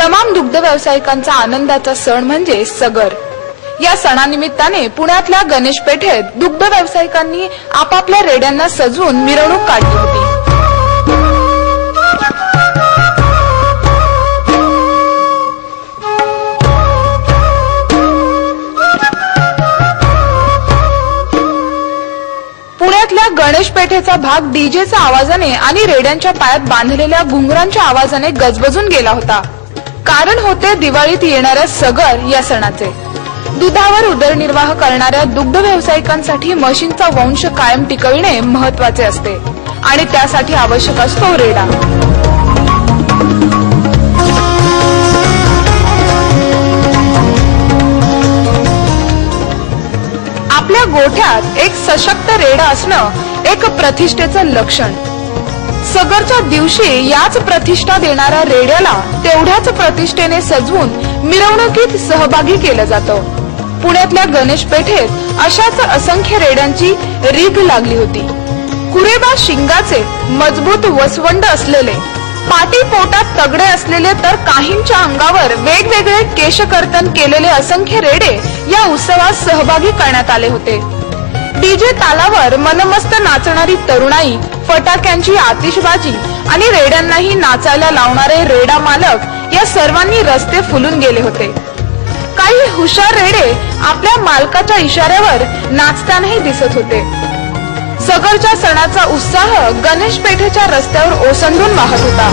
तमाम दुग्ध व्यावसायिकांचा आनंदाचा सण म्हणजे सगर. या सणानिमित्ताने पुण्यातल्या गणेश पेठेत दुग्ध व्यावसायिकांनी आपापल्या रेड्यांना सजवून मिरवणूक काढली होती. पुण्यातल्या गणेश पेठेचा भाग डीजेच्या आवाजाने आणि रेड्यांच्या पायात बांधलेल्या घुंगरांच्या आवाजाने गजबजून गेला होता. कारण होते दिवाळीत येणाऱ्या सगर या सणाचे. दुधावर उदरनिर्वाह करणाऱ्या दुग्ध व्यावसायिकांसाठी म्हशींचा वंश कायम टिकविणे महत्त्वाचे असते आणि त्यासाठी आवश्यक असतो रेडा. आपल्या गोठ्यात एक सशक्त रेडा असणं एक प्रतिष्ठेचं लक्षण. सगरच्या दिवशी याच प्रतिष्ठा देणाऱ्या रेड्याला तेवढ्याच प्रतिष्ठेने सजवून मिरवणुकीत सहभागी केलं जातं. पुण्यातल्या गणेश पेठेत अशाच असंख्य रेड्यांची रीघ लागली होती. कुरेबा शिंगाचे मजबूत वसवंड असलेले पाटी पोटात तगडे असलेले तर काहींच्या अंगावर वेगवेगळे केशकर्तन केलेले असंख्य रेडे या उत्सवात सहभागी करण्यात आले होते. डीजे तालावर मनमस्त नाचणारी तरुणाई फटाक्यांची आतिषबाजी आणि रेड्यांनाही नाचायला लावणारे रेडा मालक या सर्वांनी रस्ते फुलून गेले होते. काही हुशार रेडे आपल्या मालकाच्या इशाऱ्यावर नाचतानाही दिसत होते. सगरच्या सणाचा उत्साह गणेश पेठेच्या रस्त्यावर ओसंडून वाहत होता.